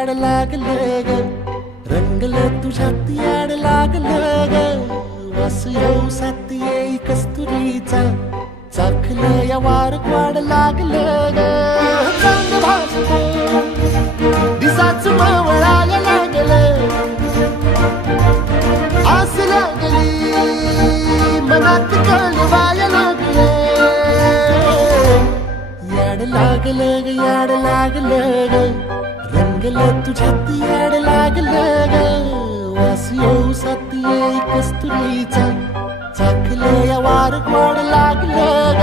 याड लागलं ग, रंगलं तुझ्यात याड लागलं ग. वास येऊ साथ येई कस्तुरीचा, चाखलं या वार वाड लागलं ग. चांग भाजलं दिसाच मावळायला लागलं, आस लागली मनात कळवायला लागलं. याड लागलं ग, याड लागलं ग, रंगलं तुझ्यात याड लागलं ग. वास येऊ साथ येई कस्तुरीचा, चाखलं या वार वाड लागलं ग.